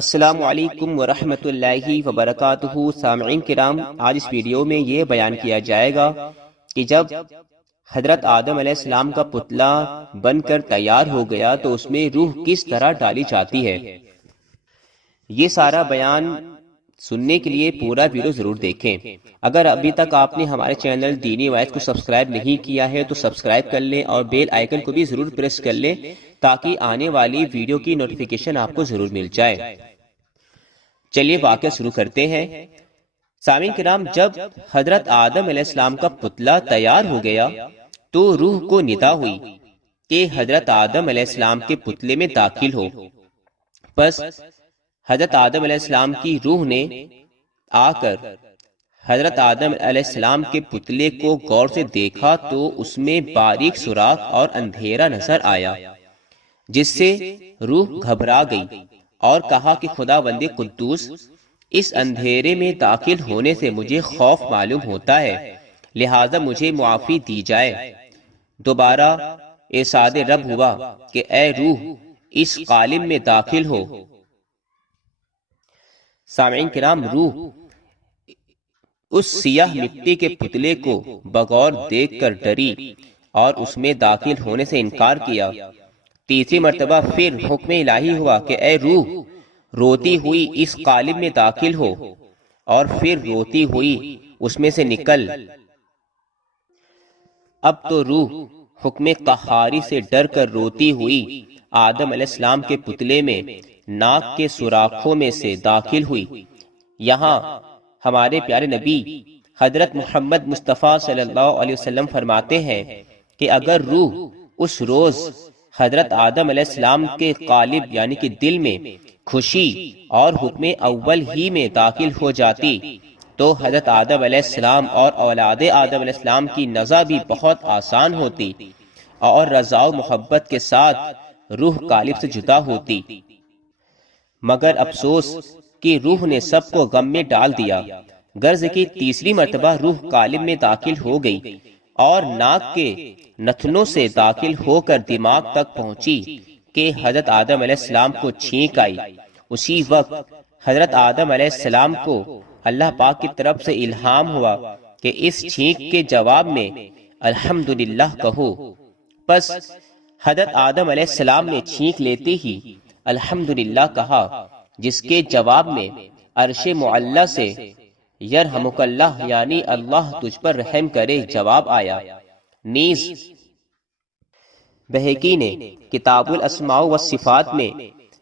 السلام علیکم ورحمۃ اللہ وبرکاتہ۔ سامعین کرام، آج اس ویڈیو میں یہ بیان کیا جائے گا کہ جب حضرت آدم علیہ السلام کا پتلا بن کر تیار ہو گیا تو اس میں روح کس طرح ڈالی جاتی ہے۔ یہ سارا بیان سننے کے لیے پورا ویڈیو ضرور دیکھیں۔ اگر ابھی تک آپ نے ہمارے چینل دینی وائس کو سبسکرائب نہیں کیا ہے تو سبسکرائب کر لیں اور بیل آئیکن کو بھی ضرور پریس کر لیں تاکہ آنے والی ویڈیو کی نوٹیفیکیشن آپ کو ضرور مل جائے۔ چلیے واقعہ شروع کرتے ہیں۔ سامعین کرام، جب حضرت آدم علیہ السلام کا پتلا تیار ہو گیا تو روح کو ندا ہوئی کہ حضرت آدم علیہ السلام کے پتلے میں داخل ہو۔ پس حضرت آدم علیہ السلام کی روح نے آ کر حضرت آدم علیہ السلام کے پتلے کو غور سے دیکھا تو اس میں باریک سوراخ اور اندھیرا نظر آیا، جس سے روح گھبرا گئی اور کہا کہ خداوند قدوس، اس اندھیرے میں داخل ہونے سے مجھے خوف معلوم ہوتا ہے، لہذا مجھے معافی دی جائے۔ دوبارہ ارشاد رب ہوا کہ اے روح، اس قالب میں داخل ہو۔ سامعین کرام، روح اس سیاہ مٹی کے پتلے کو بغور دیکھ کر ڈری اور اس میں داخل ہونے سے انکار کیا۔ تیسری مرتبہ پھر حکم الہی ہوا کہ اے روح، روتی ہوئی اس قالب میں داخل ہو، اور پھر روتی ہوئی اس میں سے نکل۔ اب تو روح حکم قہاری سے ڈر کر روتی ہوئی آدم علیہ السلام کے پتلے میں ناک کے سوراخوں میں سے داخل ہوئی۔ یہاں ہمارے پیارے نبی حضرت محمد مصطفیٰ صلی اللہ علیہ وسلم فرماتے ہیں کہ اگر روح اس روز حضرت آدم علیہ السلام کے قالب یعنی کہ دل میں خوشی اور حکم اول ہی میں داخل ہو جاتی تو حضرت آدم علیہ السلام اور اولاد آدم علیہ السلام کی نزا بھی بہت آسان ہوتی اور رضا و محبت کے ساتھ روح قالب سے جدا ہوتی۔ مگر افسوس کہ روح نے سب کو غم میں ڈال دیا، غرض کی تیسری مرتبہ روح قالب میں داخل ہو گئی اور ناک کے نتنوں سے داخل ہو کر دماغ تک پہنچی کہ حضرت آدم علیہ السلام کو چھینک آئی۔ اسی وقت حضرت آدم علیہ السلام کو اللہ پاک کی طرف سے الہام ہوا کہ اس چھینک کے جواب میں الحمدللہ کہو۔ پس حضرت آدم علیہ السلام نے چھینک لیتے ہی الحمدللہ کہا، جس کے جواب میں عرش معلی سے یرحمک اللہ یعنی اللہ تجھ پر رحم کرے جواب آیا۔ نیز بہقی نے کتاب الاسماء والصفات میں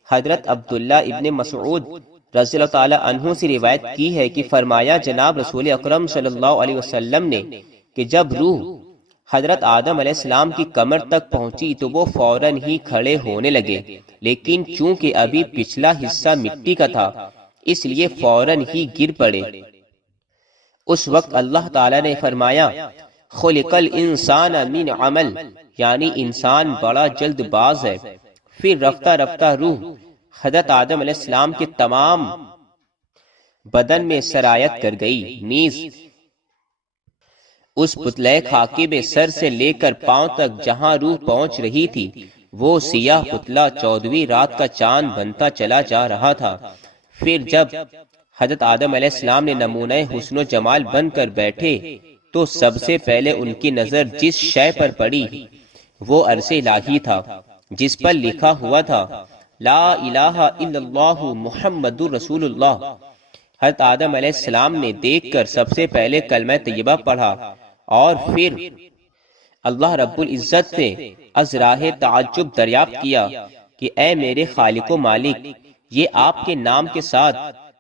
حضرت عبداللہ ابن مسعود رضی اللہ تعالی عنہ سے روایت کی ہے کہ فرمایا جناب رسول اکرم صلی اللہ علیہ وسلم نے کہ جب روح حضرت آدم علیہ السلام کی کمر تک پہنچی تو وہ فوراً ہی کھڑے ہونے لگے، لیکن چونکہ ابھی پچھلا حصہ مٹی کا تھا اس لیے فوراً ہی گر پڑے۔ اس وقت اللہ تعالی نے فرمایا خلق الانسان من عمل یعنی انسان بڑا جلد باز ہے۔ پھر رفتہ رفتہ روح حضرت آدم علیہ السلام کے تمام بدن میں سرایت کر گئی۔ نیز اس پتلے خاکی میں سر سے لے کر پاؤں تک جہاں روح پہنچ رہی تھی وہ سیاہ پتلا 14ویں رات کا چاند بنتا چلا جا رہا تھا۔ پھر جب حضرت آدم علیہ السلام نے نمونہ حسن و جمال بن کر بیٹھے تو سب سے پہلے ان کی نظر جس شے پر پڑی وہ عرش الہی تھا، جس پر لکھا ہوا تھا لا الہ الا اللہ محمد رسول اللہ۔ حضرت آدم علیہ السلام نے دیکھ کر سب سے پہلے کلمہ طیبہ پڑھا اور پھر اللہ رب العزت سے از راہ تعجب دریافت کیا کہ اے میرے خالق و مالک، یہ آپ کے نام کے ساتھ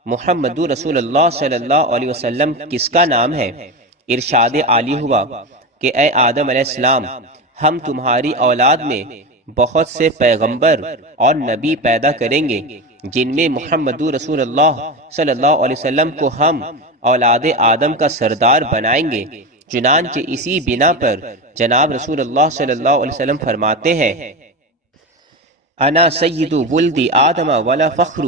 محمد رسول اللہ صلی اللہ علیہ وسلم کس کا نام ہے؟ ارشاد عالی ہوا کہ اے آدم علیہ السلام، ہم تمہاری اولاد میں بہت سے پیغمبر اور نبی پیدا کریں گے جن میں محمد رسول اللہ صلی اللہ علیہ وسلم کو ہم اولاد آدم کا سردار بنائیں گے۔ چنانچہ اسی بنا پر جناب رسول اللہ صلی اللہ علیہ وسلم فرماتے ہیں انا سید ولد آدم ولا فخر،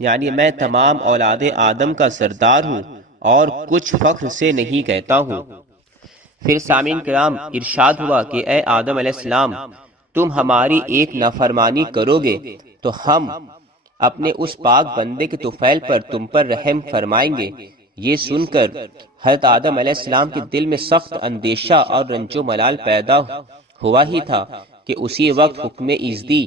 یعنی میں تمام اولاد آدم کا سردار ہوں اور کچھ فخر سے نہیں کہتا ہوں۔ پھر سامعین کرام ارشاد ہوا کہ اے آدم علیہ السلام، تم ہماری ایک نافرمانی کرو گے تو ہم اپنے اس پاک بندے کے طفیل پر تم پر رحم فرمائیں گے۔ یہ سن کر حضرت آدم علیہ السلام کے دل میں سخت اندیشہ اور رنج و ملال پیدا ہوا ہی تھا کہ اسی وقت حکم ایزدی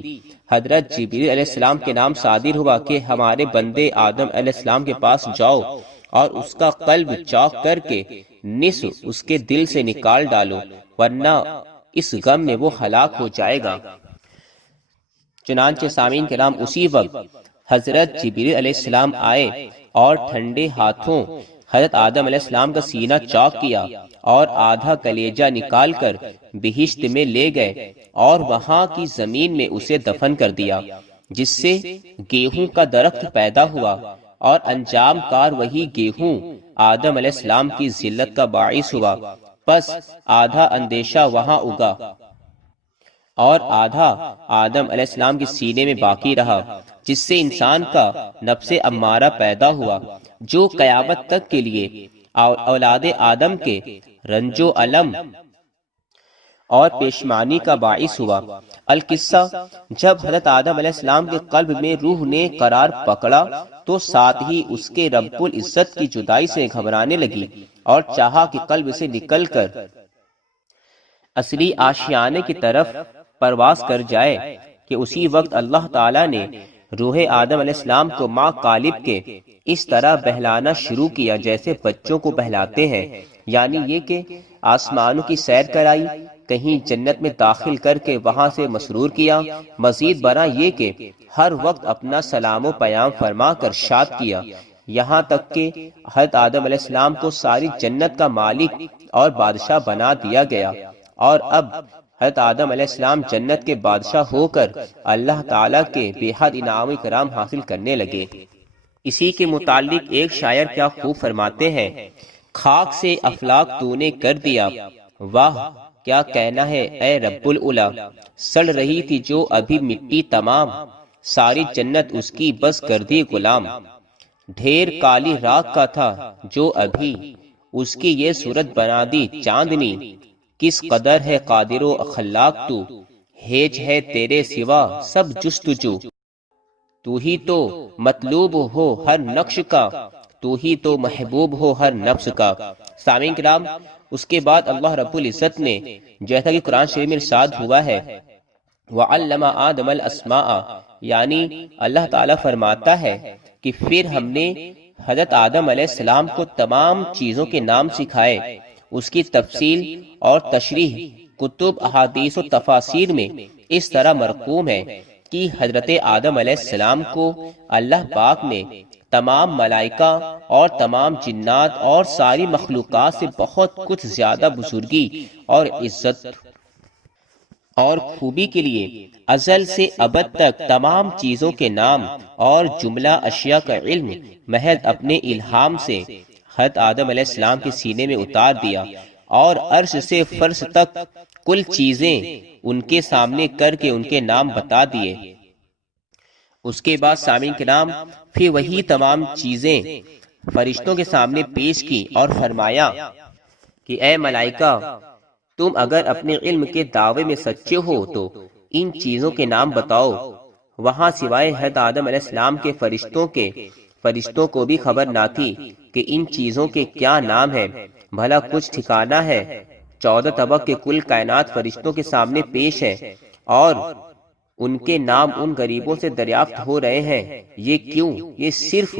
حضرت جبریل علیہ السلام کے نام صادر ہوا کہ ہمارے بندے آدم علیہ السلام کے پاس جاؤ اور اس کا قلب چاک کر کے نصف اس کے دل سے نکال ڈالو، ورنہ اس غم میں وہ ہلاک ہو جائے گا۔ چنانچہ سامعین کرام اسی وقت حضرت جبریل علیہ السلام آئے اور ٹھنڈے ہاتھوں حضرت آدم علیہ السلام کا سینہ چاک کیا اور آدھا کلیجہ نکال کر بہشت میں لے گئے اور وہاں کی زمین میں اسے دفن کر دیا، جس سے گیہوں کا درخت پیدا ہوا، اور انجام کار وہی گیہوں آدم علیہ السلام کی ذلت کا باعث ہوا۔ پس آدھا اندیشہ وہاں اگا اور آدھا آدم علیہ السلام کے سینے میں باقی رہا، جس سے انسان کا نفس امارہ پیدا ہوا، جو قیامت تک کے لیے اولاد آدم کے رنج و الم اور پیشمانی کا باعث ہوا۔ القصہ، جب حضرت آدم علیہ السلام کے قلب میں روح نے قرار پکڑا تو ساتھ ہی اس کے رب العزت کی جدائی سے گھبرانے لگی اور چاہا کہ قلب سے نکل کر اصلی آشیانے کی طرف پرواز کر جائے کہ اسی وقت اللہ تعالیٰ نے روح آدم علیہ السلام کو ماں قالب کے اس طرح بہلانا شروع کیا جیسے بچوں کو بہلاتے ہیں، یعنی یہ کہ آسمانوں کی سیر کرائی، کہیں جنت میں داخل کر کے وہاں سے مسرور کیا، مزید برآں یہ کہ ہر وقت اپنا سلام و پیام فرما کر شاد کیا، یہاں تک کہ حضرت آدم علیہ السلام کو ساری جنت کا مالک اور بادشاہ بنا دیا گیا، اور اب حضرت آدم علیہ السلام جنت کے بادشاہ ہو کر اللہ تعالیٰ کے بے حد انعام و اکرام حاصل کرنے لگے۔ اسی کے متعلق ایک شاعر کیا خوب فرماتے ہیں: خاک سے افلاک تو نے کر دیا، واہ کیا کہنا ہے اے رب العلا، سڑ رہی تھی جو ابھی مٹی تمام، ساری جنت اس کی بس کر دی غلام، ڈھیر کالی راکھ کا تھا جو ابھی، اس کی یہ صورت بنا دی چاندنی، کس قدر ہے قادر و خلاق تو، ہیج ہے تیرے سوا سب جستجو، تو ہی تو مطلوب ہو ہر نقش کا، تو ہی تو محبوب ہو ہر نفس کا۔ سامعین کرام، اس کے بعد اللہ رب العزت نے جیسا کہ قرآن شریف میں ارشاد ہوا ہے وَعَلَّمَ آدَمَ الْأَسْمَاءَ، یعنی اللہ تعالیٰ فرماتا ہے کہ پھر ہم نے حضرت آدم علیہ السلام کو تمام چیزوں کے نام سکھائے۔ اس کی تفصیل اور تشریح کتب احادیث و تفاسیر میں اس طرح مرقوم ہے کہ حضرت آدم علیہ السلام کو اللہ پاک نے تمام ملائکہ اور تمام جنات اور ساری مخلوقات سے بہت کچھ زیادہ بزرگی اور عزت اور خوبی کے لیے ازل سے ابد تک تمام چیزوں کے نام اور جملہ اشیاء کا علم محض اپنے الہام سے حضرت آدم علیہ السلام کے سینے میں اتار دیا، اور عرش سے فرش تک کل چیزیں ان کے سامنے کر کے ان کے نام بتا دیے۔ اس کے بعد سامعین کرام پھر وہی تمام چیزیں فرشتوں کے سامنے پیش کی اور فرمایا کہ اے ملائکہ، تم اگر اپنے علم کے دعوے میں سچے ہو تو ان چیزوں کے نام بتاؤ۔ وہاں سوائے حضرت آدم علیہ السلام کے فرشتوں کو بھی خبر نہ تھی کہ ان چیزوں کے کیا نام ہیں، بھلا کچھ ٹھکانہ ہے؟ 14 طبق کے کل کائنات فرشتوں کے سامنے پیش ہے اور ان کے نام ان غریبوں سے دریافت ہو رہے ہیں۔ یہ کیوں؟ یہ صرف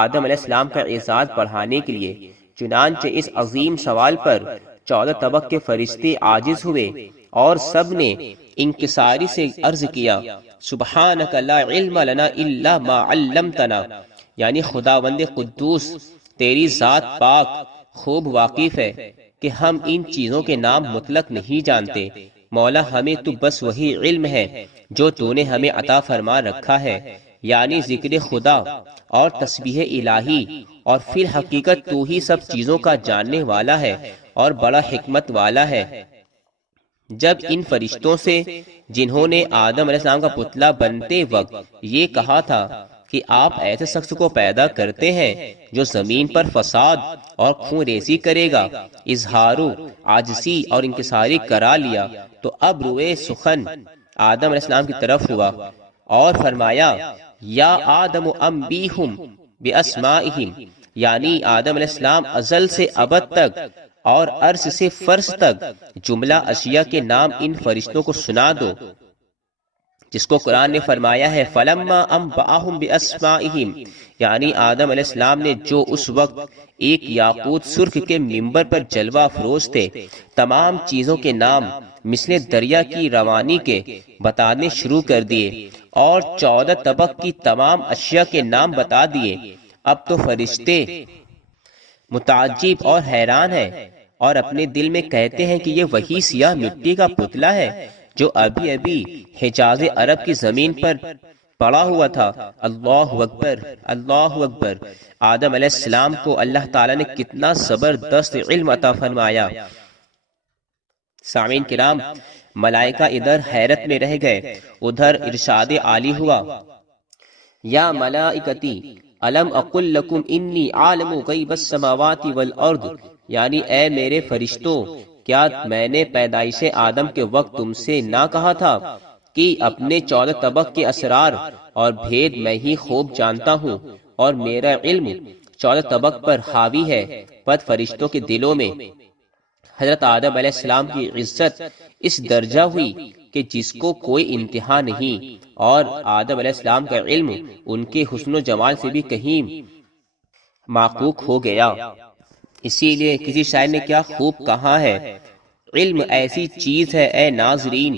آدم علیہ السلام کا اعزاز بڑھانے کے لیے۔ چنانچہ اس عظیم سوال پر 14 طبق کے فرشتے عاجز ہوئے اور سب نے انکساری سے عرض کیا سبحانک لا علم لنا الا ما علمتنا، یعنی خداوند قدوس تیری ذات پاک خوب واقف ہے کہ ہم ان چیزوں کے نام مطلق نہیں جانتے، مولا ہمیں تو بس وہی علم ہے جو تو نے ہمیں عطا فرما رکھا ہے، یعنی ذکر خدا اور تسبیح الہی، اور فی الحقیقت تو ہی سب چیزوں کا جاننے والا ہے اور بڑا حکمت والا ہے۔ جب ان فرشتوں سے جنہوں نے آدم علیہ السلام کا پتلا بنتے وقت یہ کہا تھا کہ آپ ایسے شخص کو پیدا کرتے ہیں جو زمین پر فساد اور خون ریزی کرے گا، اظہار عاجزی اور انکساری کرا لیا، تو اب روئے سخن آدم علیہ السلام کی طرف ہوا اور فرمایا یا آدم انبیہم باسمائہم، یعنی آدم علیہ السلام ازل سے ابد تک اور عرش سے فرش تک جملہ اشیاء کے نام ان فرشتوں کو سنا دو، جس کو قرآن نے فرمایا ہے فَلَمَّا أَنبَأَهُم بِأَسْمَائِهِمْ، یعنی آدم علیہ السلام نے جو اس وقت ایک یاقوت سرخ کے منبر پر جلوہ افروز تھے تمام چیزوں کے نام مثل دریا کی روانی کے بتانے شروع کر دیے اور 14 طبق کی تمام اشیاء کے نام بتا دیے، اب تو فرشتے متعجب اور حیران ہیں اور اپنے دل میں کہتے ہیں کہ یہ وہی سیاہ مٹی کا پتلا ہے جو ابھی ابھی حجاز عرب کی زمین پر پڑا ہوا تھا۔ اللہ اکبر، اللہ اکبر۔ آدم علیہ السلام کو اللہ تعالیٰ نے کتنا زبردست علم عطا فرمایا۔ سامعین کرام، ملائکہ ادھر حیرت میں رہ گئے، ادھر ارشاد عالی ہوا یا ملائکتی الم اقل لکم انی عالم غیب السماوات والارض، یعنی اے میرے فرشتوں، کیا میں نے پیدائش آدم کے وقت تم سے نہ کہا تھا کہ اپنے 14 طبق کے اسرار اور بھید میں ہی خوب جانتا ہوں اور میرا علم 14 طبق پر حاوی ہے۔ پس فرشتوں کے دلوں میں حضرت آدم علیہ السلام کی عزت اس درجہ ہوئی کہ جس کو کوئی انتہا نہیں، اور آدم علیہ السلام کا علم ان کے حسن و جمال سے بھی کہیں معقوق ہو گیا۔ اسی لیے کسی شاعر نے کیا خوب کہا ہے، علم ایسی چیز ہے اے ناظرین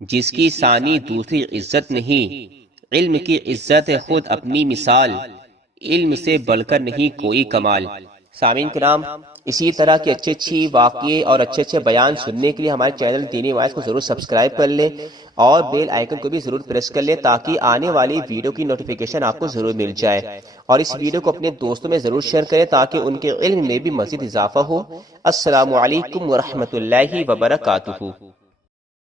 جس کی ثانی دوسری عزت نہیں، علم کی عزت ہے خود اپنی مثال، علم سے بڑھ کر نہیں کوئی کمال۔ سامعین کرام، اسی طرح کے اچھے اچھی واقعے اور اچھے اچھے بیان سننے کے لیے ہمارے چینل دینی وائس کو ضرور سبسکرائب کر لیں اور بیل آئیکن کو بھی ضرور پریس کر لیں تاکہ آنے والی ویڈیو کی نوٹیفیکیشن آپ کو ضرور مل جائے، اور اس ویڈیو کو اپنے دوستوں میں ضرور شیئر کریں تاکہ ان کے علم میں بھی مزید اضافہ ہو۔ السلام علیکم ورحمۃ اللہ وبرکاتہ۔